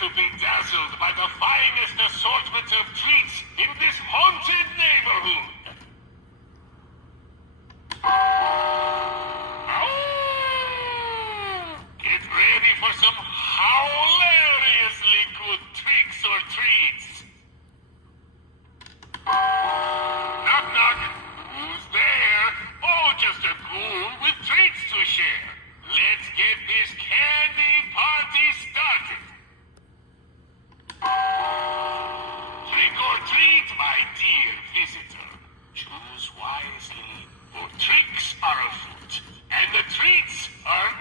to be dazzled by the finest assortment of treats in this haunted neighborhood. Get ready for some hilariously good tricks or treats. Knock, knock. Who's there? Oh, just a goon with treats to share. Let's get this candy party started. Trick or treat, my dear visitor. Choose wisely, for tricks are afoot, and the treats are